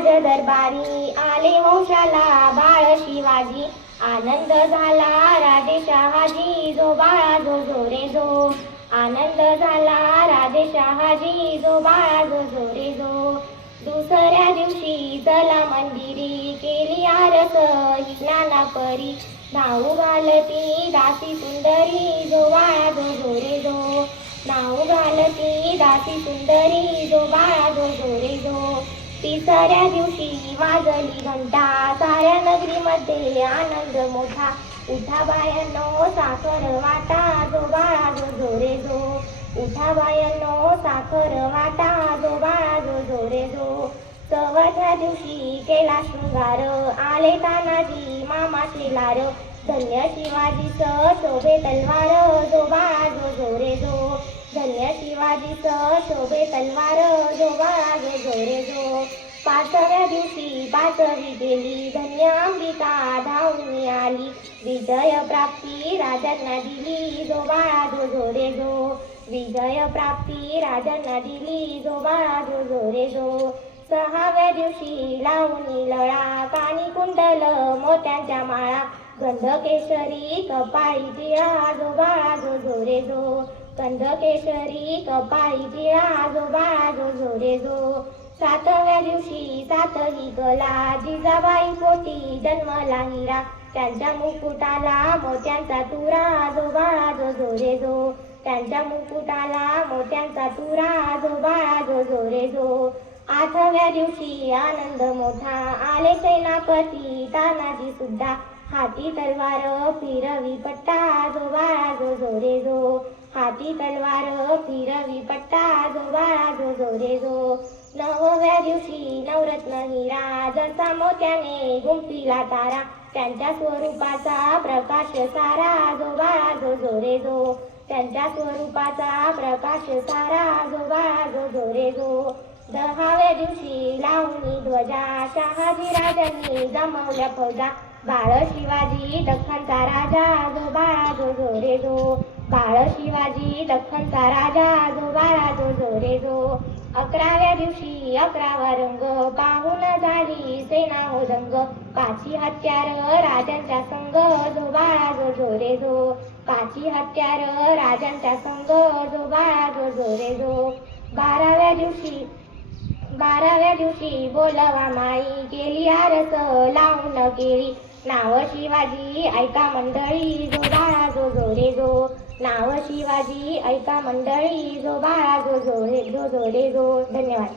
राज दरबारी आले वंशाला बाळ शिवाजी। आनंद झाला राजे शहाजी जो बाळा जो रे जो। आनंद झाला राजे शहाजी जो बाळा जो रे जो। दुसऱ्या दिवशी चला मंदिरी केली आरस ही ज्ञानापरी। नाऊ घालती दासी सुंदरी जो बाळा जो रे जो। नाऊ घालती दासी सुंदरी जो बाळा जो रे जो। तिसऱ्या दिवशी वाजली घंटा साऱ्या नगरीमध्ये आनंद मोठा। उठा बायांनो साखर वाटा जो बाळा जो रे जो। उठा बायांनो साखर वाटा जो बाळा जो रे जो। चौथ्या दिवशी केला शृंगार आले तानाजी मामाचे लार। धन्य शिवाजीच शोभे तलवार जो बाळा जो रे जो। धन्य शिवाजीच शोभे तलवार जो बाळा जो रे जो। पाचव्या दिवशी पाचवी गेली धन्य अंबिका धावून आली। विजय प्राप्ती राजांना दिली जो बाळा जो रे जो। विजय प्राप्ती राजांना दिली जो बाळा जो रे जो। सहाव्या दिवशी लावणी लळा कानी कुंडल मोत्यांच्या माळा। गंध केशरी कपाळी टिळा जो बाळा जो रे जो। गंध केशरी कपाळी टिळा जो बाळा जो रे जो। सातव्या दिवशी सातही कला जिजाबाई पोटी जन्मला हिरा। त्यांच्या मुकुटाला मोत्यांचा तुरा जो बाळा जो रे जो। त्यांच्या मुकुटाला मोत्यांचा तुरा जो बाळा जो रे जो। आठव्या दिवशी आनंद मोठा आले सेनापती तानाजी सुद्धा। हाती तलवार फिरवी पट्टा जो बाळा जो रे जो। हाती तलवार फिरवी पट्टा जो बाळा जो रे जो। नवव्या दिवशी नवरत्न हिरा जसा मोत्याने गुंफिला तारा। त्यांच्या स्वरूपाचा प्रकाश सारा जो बाळा जो रे जो। त्यांच्या स्वरूपाचा प्रकाश सारा जो बाळा जो रे जो। दहाव्या दिवशी लावणी ध्वजा शहाजी राजांनी जमवल्या फौजा। बाळ शिवाजी दख्खनचा राजा जो बाळा जो रे जो। बाळ शिवाजी दख्खनचा राजा जो बाळा जो रे जो। अकराव्या दिवशी अकरावा रंग पाहून झाली सेना हो दंग। पाची हत्यार राजांच्या संग जो बाळा जो रे जो। पाची हत्यार राजांच्या संग जो बाळा जो रे जो। बाराव्या दिवशी बोलवा माई केली आरस लावून केळी। नाव शिवाजी ऐका मंडळी जो बाळा जो रे जो। नाव शिवाजी ऐका मंडळी जो बाळा जो रे जो। धन्यवाद।